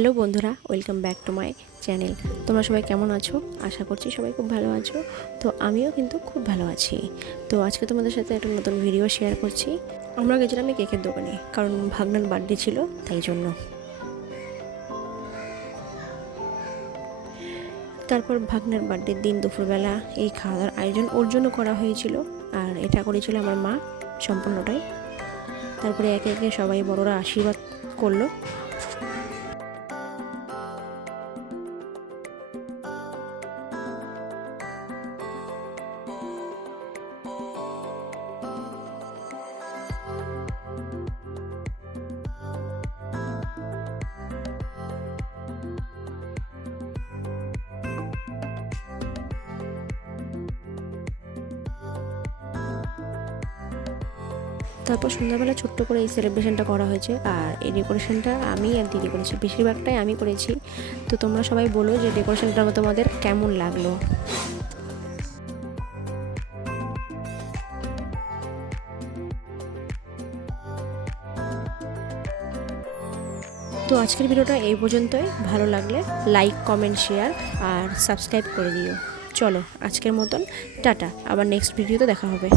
Hello বন্ধুরা, welcome back to my channel. তোমরা সবাই কেমন আছো? আশা করছি সবাই খুব ভালো আছো। তো আমিও কিন্তু খুব ভালো আছি। তো আজকে তোমাদের সাথে একটা নতুন ভিডিও শেয়ার করছি। আমরা গেছিলাম এই কেকের দোকানে, কারণ ভাগনার বার্থডে ছিল, তাই জন্য। তারপর ভাগনার বার্থডের দিন দুপুরবেলা এই খাওয়া দাওয়ার আয়োজন ওর জন্য করা হয়েছিল, আর এটা করেছিল আমার মা সম্পূর্ণটাই। তারপরে একে একে সবাই বড়রা আশীর্বাদ করলো। তারপর সন্ধ্যাবেলা ছোট্ট করে এই সেলিব্রেশনটা করা হয়েছে, আর এই ডেকোরেশনটা আমি আর দিদি করেছি, বেশিরভাগটাই আমি করেছি। তো তোমরা সবাই বলো যে ডেকোরেশনটা তোমাদের কেমন লাগলো। তো আজকের ভিডিওটা এই পর্যন্তই। ভালো লাগলে লাইক, কমেন্ট, শেয়ার আর সাবস্ক্রাইব করে দিও। চলো আজকের মতন টাটা, আবার নেক্সট ভিডিওতে দেখা হবে।